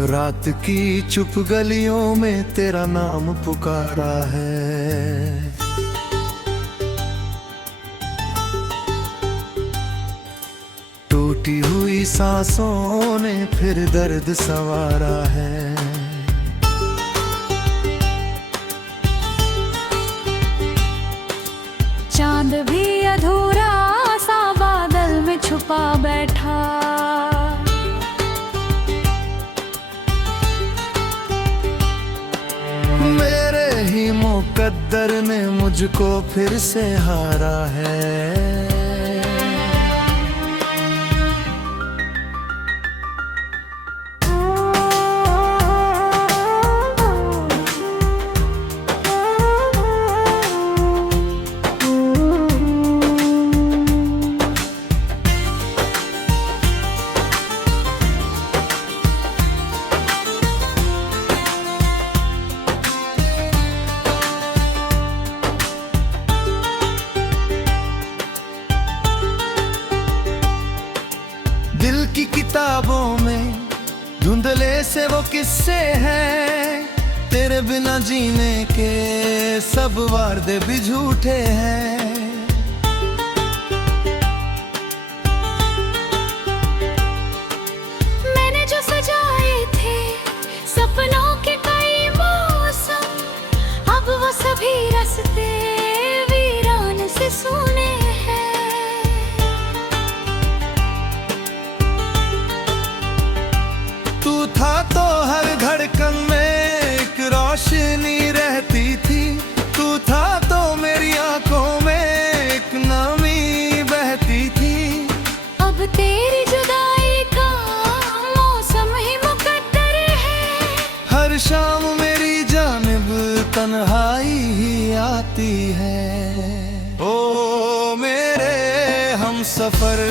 रात की चुप गलियों में तेरा नाम पुकारा है। टूटी हुई सांसों ने फिर दर्द संवारा है। चांद भी अधूरा सा बादल में छुपा बैठा। मेरे ही मुकद्दर ने मुझको फिर से हारा है। दिल की किताबों में धुंधले से वो किस्से हैं। तेरे बिना जीने के सब वादे भी झूठे हैं। मैंने जो सजाए थे सपनों के कई मौसम, अब वो सभी रास्ते वीरान से सूने। तू था तो हर धड़कन में एक रोशनी रहती थी। तू था तो मेरी आंखों में एक नमी बहती थी। अब तेरी जुदाई का मौसम ही मुकद्दर है। हर शाम मेरी जानिब तन्हाई ही आती है। ओ मेरे हमसफर,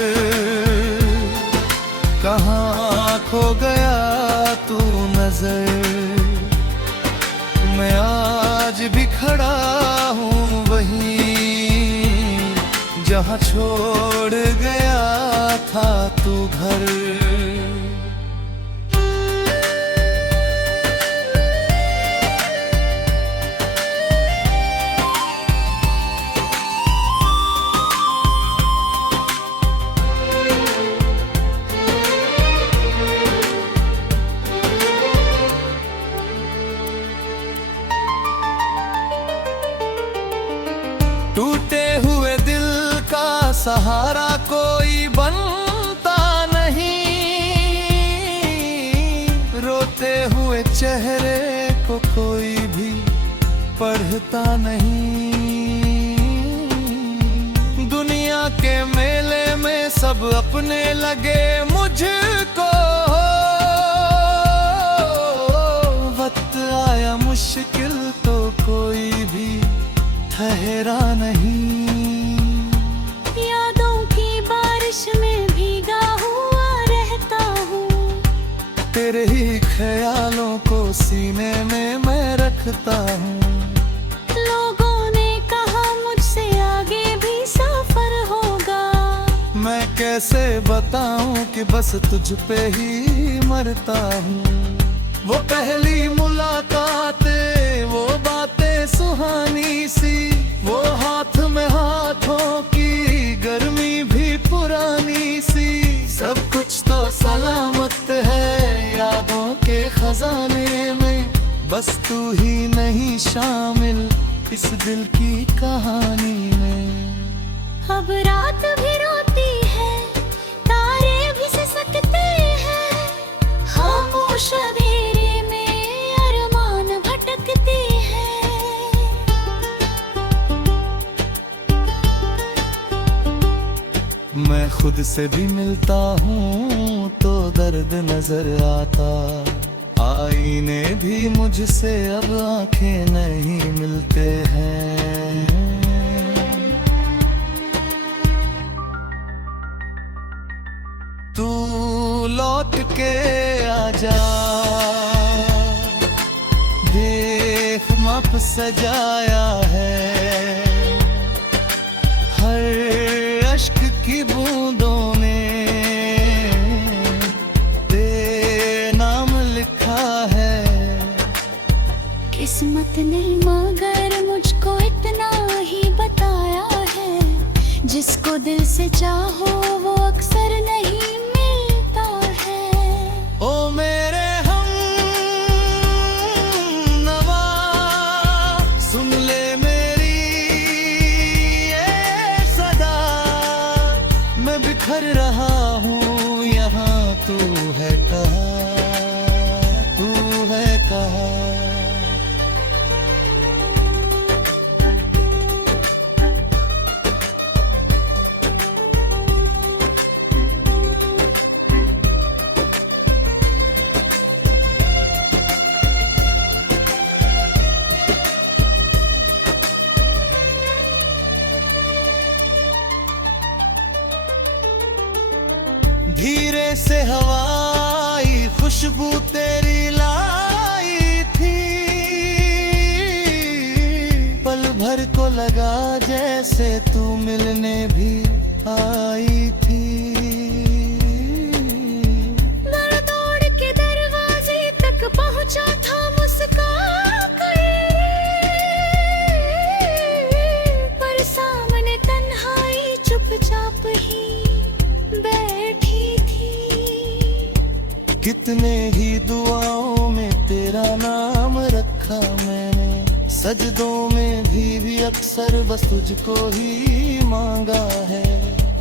कहाँ खो गया तू नजर। मैं आज भी खड़ा हूँ वहीं जहाँ छोड़ गया था तू घर। टूटे हुए दिल का सहारा कोई बनता नहीं। रोते हुए चेहरे को कोई भी पढ़ता नहीं। दुनिया के मेले में सब अपने लगे मुझको। वक्त आया मुश्किल तो कोई भी ठहरा नहीं। यादों की बारिश में भीगा हुआ रहता हूँ। तेरे ही ख्यालों को सीने में मैं रखता हूँ। लोगों ने कहा मुझसे आगे भी सफर होगा। मैं कैसे बताऊं कि बस तुझ पे ही मरता हूँ। वो पहली मुलाकातें, वो बातें सुहानी सी, वो हाथ में हाथों की गर्मी भी पुरानी सी। सब कुछ तो सलामत है यादों के खजाने में। बस तू ही नहीं शामिल इस दिल की कहानी में। अब रात भी रोती है, तारे भी सिसकते हैं। खामोश अंधेरे में अरमान भटकते हैं। मैं खुद से भी मिलता हूँ तो दर्द नजर आता। आईने भी मुझसे अब आंखें नहीं मिलते हैं। तू लौट के आजा, देख माप सजाया है। हर अश्क की बूंदों ने तेरा नाम लिखा किस्मत ने मगर मुझको इतना ही बताया है, जिसको दिल से चाहो वो अक्सर नहीं मिलता है। ओ मेरे हम नवा, सुन ले मेरी ये सदा, मैं बिखर रहा हूँ यहाँ, तू है कहाँ, तू है कहाँ। धीरे से हवाई खुशबू तेरी लाई थी, पल भर को लगा जैसे तू मिलने भी आई थी। दौड़ के दरवाजे तक पहुंचा था मुस्का कर, पर सामने तन्हाई चुपचाप ही बैठी थी। कितने ही दुआओं में तेरा नाम रखा मैंने, सजदों में भी अक्सर बस तुझको ही मांगा है।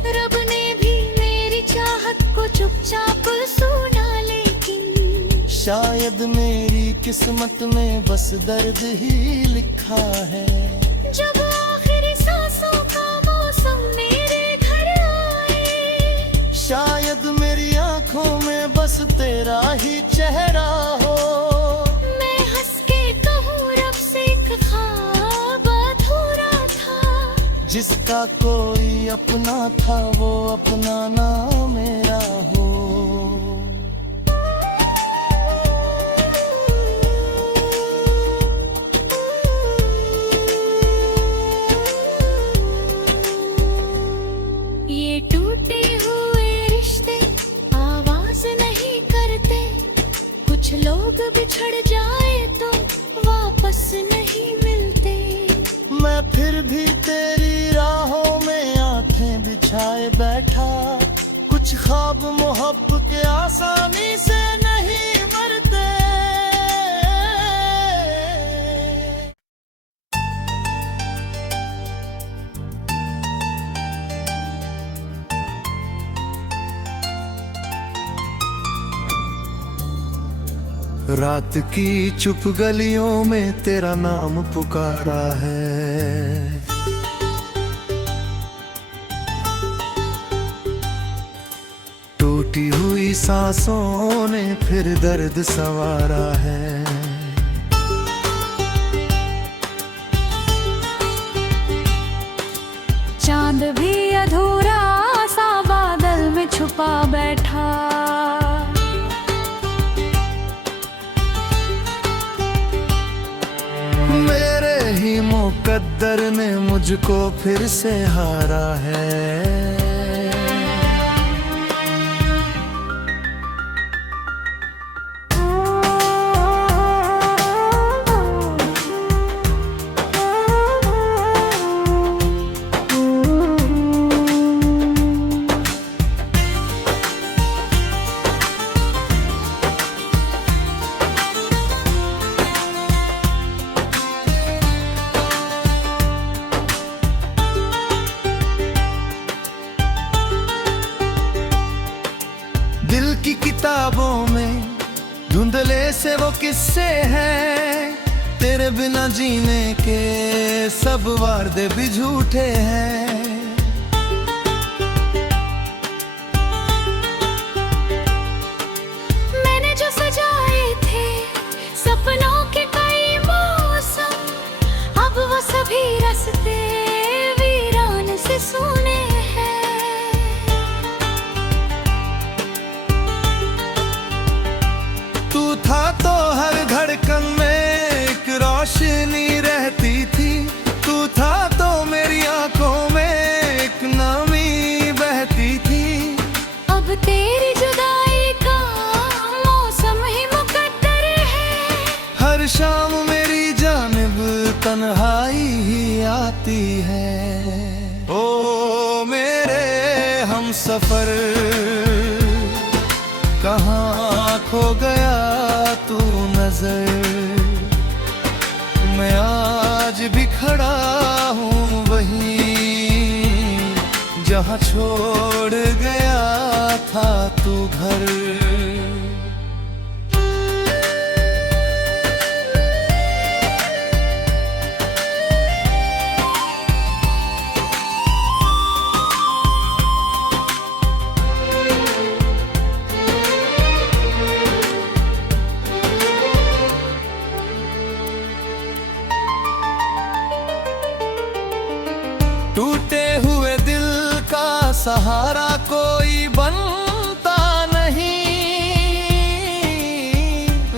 रब ने भी मेरी चाहत को चुपचाप सुना, लेकिन शायद मेरी किस्मत में बस दर्द ही लिखा है। जब आखिरी सांसों का मौसम मेरे घर आए, शायद मेरी आंखों में बस तेरा ही चेहरा हो। मैं हंस के कहूँ रब से एक ख्वाब अधूरा था, जिसका कोई अपना था वो अपना ना मेरा हो। ये टूटे हुए रिश्ते आवाज नहीं करते, कुछ लोग बिछड़ जाए तो वापस नहीं मिलते। मैं फिर भी तेरी राहों में आंखें बिछाए बैठा, कुछ ख्वाब मोहब्बत के आसानी से नहीं मरते। रात की चुप गलियों में तेरा नाम पुकारा है, टूटी हुई सांसों ने फिर दर्द संवारा है। चांद भी अधूरा सा बादल में छुपा बैठा, मेरे ही मुकद्दर ने मुझको फिर से हारा है। दिल की किताबों में धुंधले से वो किस्से हैं, तेरे बिना जीने के सब वादे भी झूठे हैं। मैंने जो सजाए थे सपनों के कई मौसम, अब वो सभी रास्ते वीरान से सूने हैं। तू था तो हर धड़कन में एक रोशनी रहती थी, तू था तो मेरी आंखों में आती है। ओ मेरे हम सफर, कहाँ खो गया तू नजर। मैं आज भी खड़ा हूँ वहीं जहाँ छोड़ गया था तू घर। टूटे हुए दिल का सहारा कोई बनता नहीं,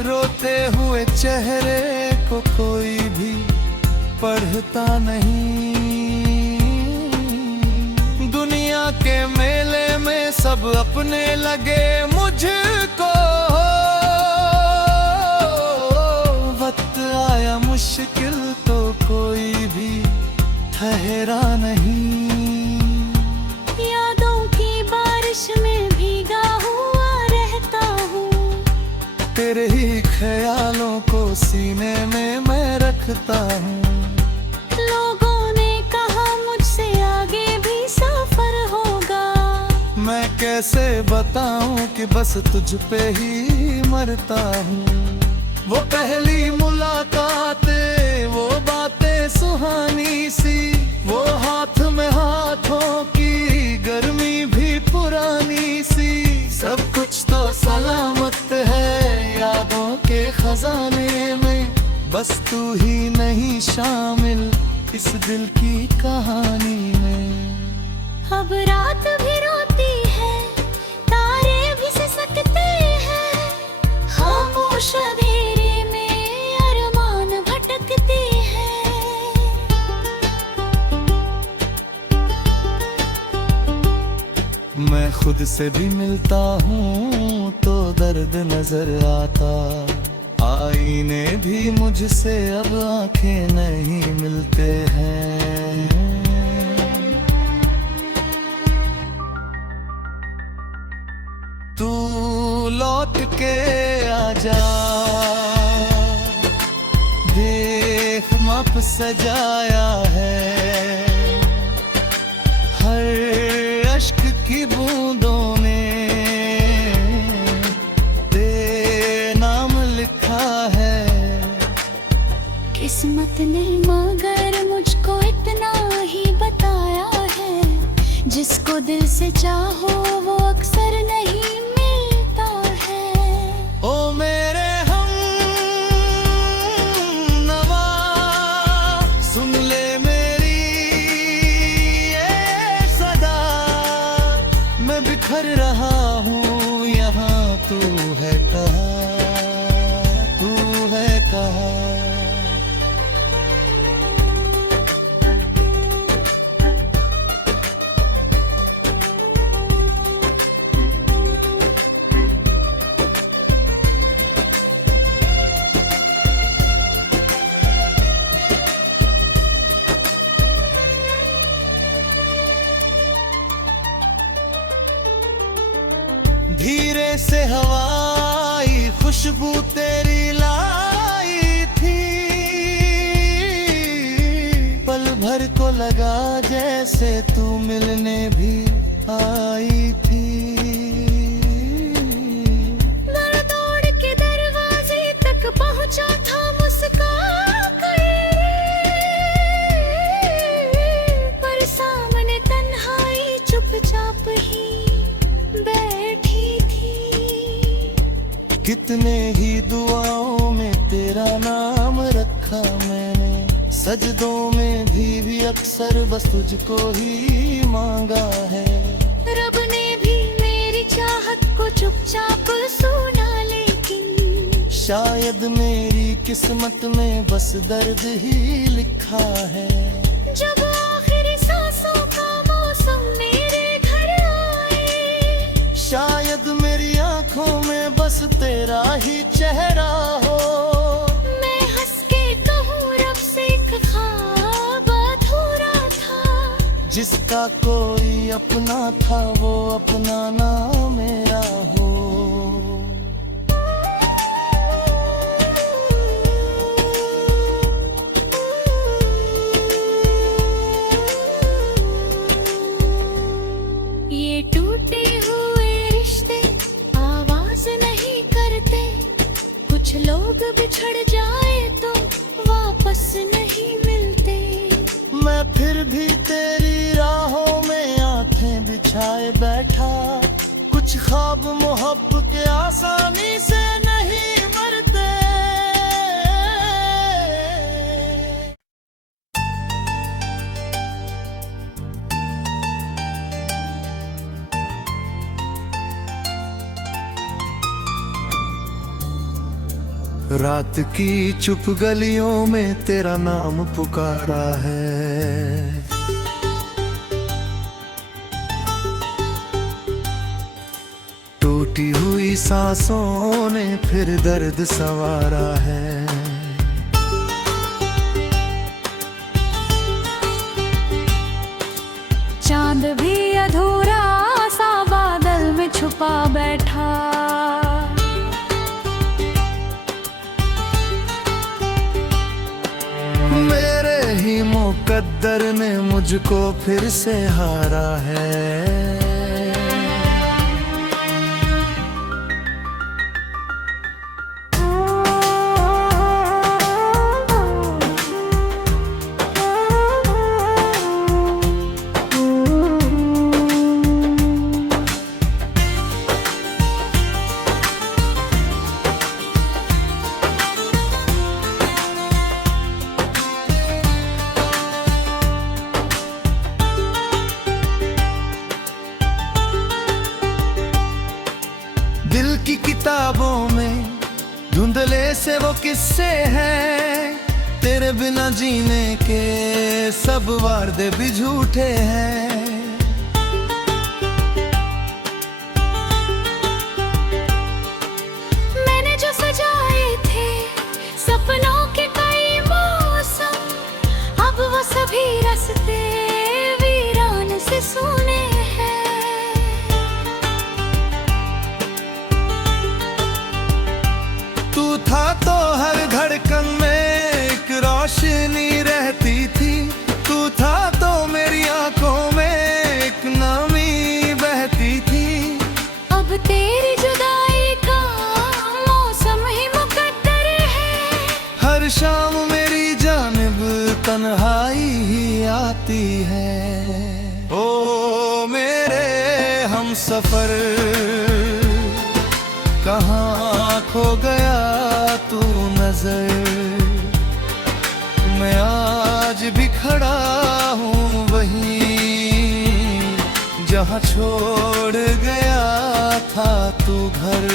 रोते हुए चेहरे को कोई भी पढ़ता नहीं। दुनिया के मेले में सब अपने लगे मुझको, वक्त आया मुश्किल तो कोई भी ठहरा नहीं। यादों की बारिश में भीगा हुआ रहता हूँ, तेरे ही ख्यालों को सीने में मैं रखता हूँ। लोगों ने कहा मुझसे आगे भी सफर होगा, मैं कैसे बताऊं कि बस तुझ पे ही मरता हूँ। वो पहली मुलाकातें, वो बातें सुहानी सी, वो हाथ में हाथों की गर्मी भी पुरानी सी। सब कुछ तो सलामत है यादों के खजाने में, बस तू ही नहीं शामिल इस दिल की कहानी में। अब रात भी रोती है, तारे भी सिसकते हैं, खामोश अंधेरे में अरमान भटकते हैं। मैं खुद से भी मिलता हूँ तो दर्द नजर आता, आईने भी मुझसे अब आंखें नहीं मिलते हैं। तू लौट के आजा, देख माप सजाया है, हर अश्क की बूंदों ने तेरे नाम लिखा है। किस्मत ने मगर मुझको इतना ही बताया है, जिसको दिल से चाहो वो अक्सर नहीं मिलता है। ओ मेरे हम नवा, सुन ले मेरी ये सदा। मैं बिखर रहा हूँ यहाँ, तू है कहाँ, तू है कहाँ। धीरे से हवाई खुशबू तेरी लाई थी, पल भर को लगा जैसे तू मिलने भी आई थी। दौड़ के दरवाजे तक पहुंचा था मुस्का कर, पर सामने तन्हाई चुपचाप ही बैठी थी। कितने ही दुआओं में तेरा नाम रखा मैंने, सजदों में भी अक्सर बस तुझको ही मांगा है। रब ने भी मेरी चाहत को चुपचाप सुना, लेकिन शायद मेरी किस्मत में बस दर्द ही लिखा है। जब आखिरी सांसों का मौसम मेरे घर आए, शायद मेरी आंखों में बस तेरा ही चेहरा हो। मैं हंस के कहूँ रब से एक ख्वाब अधूरा जिसका कोई अपना था वो अपना ना मेरा हो। ये टूटे हुए रिश्ते आवाज नहीं करते, कुछ लोग बिछड़ जाए तो वापस नहीं मिलते। मैं फिर भी तेरी राहों में आंखें बिछाए बैठा, कुछ ख्वाब मोहब्बत के आसानी से नहीं मरते। रात की चुप गलियों में तेरा नाम पुकारा है, टूटी हुई सांसों ने फिर दर्द संवारा है। चांद भी अधूरा सा बादल में छुपा बैठा, मेरे ही मुकद्दर ने मुझको फिर से हारा है। दिल की किताबों में धुंधले से वो किस्से हैं, तेरे बिना जीने के सब वादे भी झूठे हैं। मैंने जो सजाए थे सपनों के कई मौसम, अब वो सभी रास्ते वीरान से सुने हैं। तू था तो हर धड़कन में एक रोशनी रहती थी, तू था तो मेरी आंखों में एक नमी बहती थी। अब तेरी जुदाई का मौसम ही मुकद्दर है, हर शाम मेरी जानिब तन्हाई ही आती है। ओ मेरे हम सफर कहाँ खो गया तू नजर, मैं आज भी खड़ा हूँ वहीं जहाँ छोड़ गया था तू घर।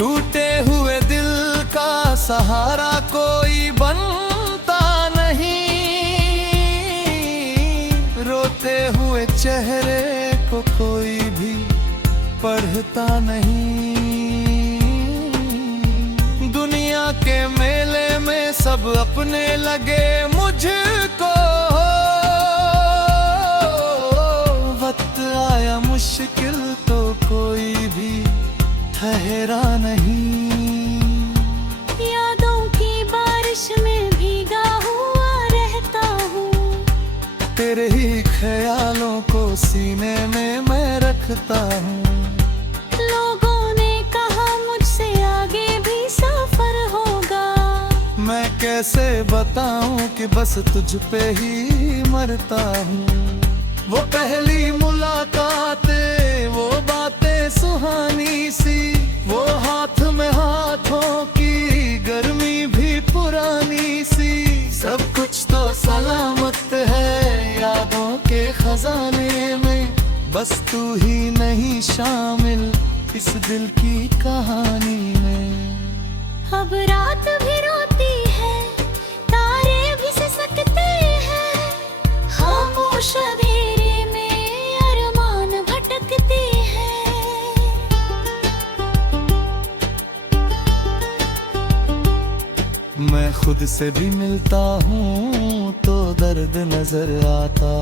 टूटे हुए दिल का सहारा कोई बनता नहीं, रोते हुए चेहरे को कोई भी पढ़ता नहीं। दुनिया के मेले में सब अपने लगे मुझको, वक्त आया मुश्किल तो कोई भी ठहरा नहीं। यादों की बारिश में भीगा हुआ रहता हूँ, तेरे ही ख्यालों को सीने में मैं रखता हूँ। लोगों ने कहा मुझसे आगे भी सफर होगा, मैं कैसे बताऊं कि बस तुझ पे ही मरता हूँ। वो पहली मुलाकातें, वो बातें सुहानी सी, वो हाथ में हाथों की गर्मी भी पुरानी सी, सब कुछ तो सलामत है यादों के खजाने में, बस तू ही नहीं शामिल इस दिल की कहानी में। अब रात भी रोती है, तारे भी सिसकते हैं, खामोश अंधेरे में अरमान भटकते हैं। मैं खुद से भी मिलता हूँ तो दर्द नजर आता,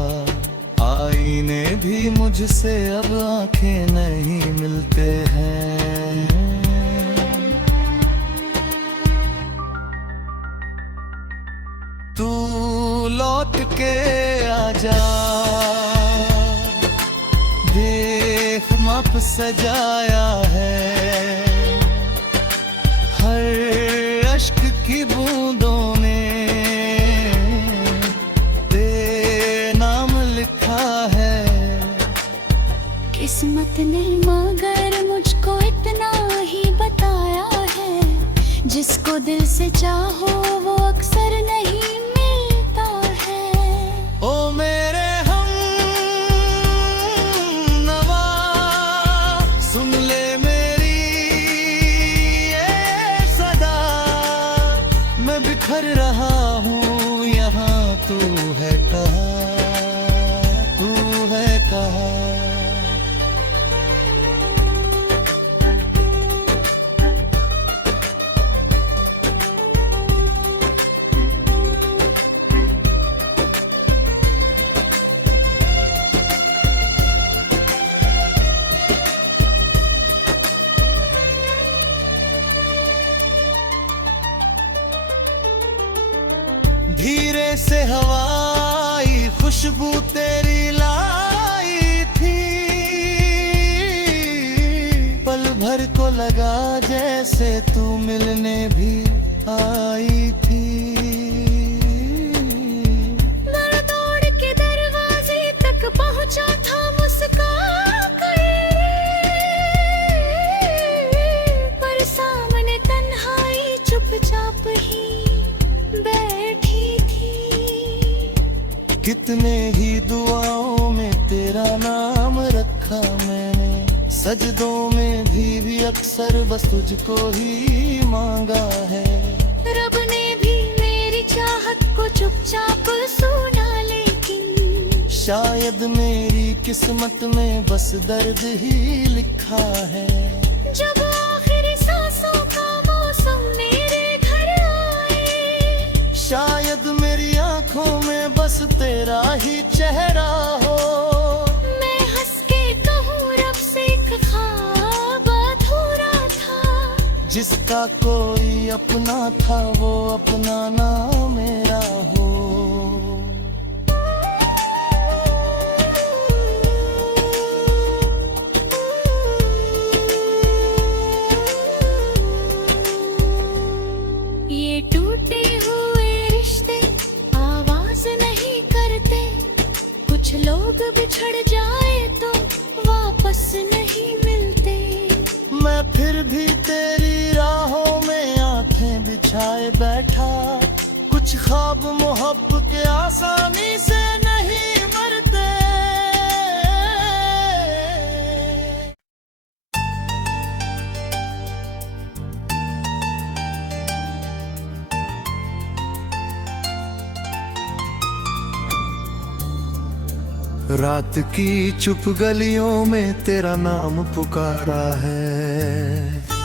आईने भी मुझसे अब आंखें नहीं मिलते हैं। तू लौट के आजा, देख माप सजाया है, हर अश्क की बूंदों ने किस्मत ने मगर मुझको इतना ही बताया है, जिसको दिल से चाहो वो अक्सर नहीं मिलता है। ओ मेरे हम नवा, सुन ले मेरी ये सदा, मैं बिखर रहा हूँ यहाँ, तू है कहाँ, तू है कहाँ। धीरे से हवाई खुशबू तेरी लाई थी, पल भर को लगा जैसे तू मिलने भी आई थी। दौड़ के दरवाजे तक पहुंचा था मुस्का कर, पर सामने तन्हाई चुपचाप ही बैठी थी। कितने ही दुआओं में तेरा नाम रखा मैंने, सजदों में भी अक्सर बस तुझको ही मांगा है। रब ने भी मेरी चाहत को चुपचाप सुना, लेकिन शायद मेरी किस्मत में बस दर्द ही लिखा है। जब आखिरी सांसों का मौसम मेरे घर आए, शायद मेरी आंखों में बस तेरा ही चेहरा हो। मैं हंस के कहूँ रब से एक ख्वाब अधूरा था, जिसका कोई अपना था वो अपना ना मेरा हो। ये टूटे हुए रिश्ते आवाज नहीं करते, कुछ लोग बिछड़ जाए तो वापस नहीं मिलते। मैं फिर भी तेरी राहों में आंखें बिछाए बैठा, कुछ ख्वाब मोहब्बत के आसानी से नहीं मरते। रात की चुप गलियों में तेरा नाम पुकारा है,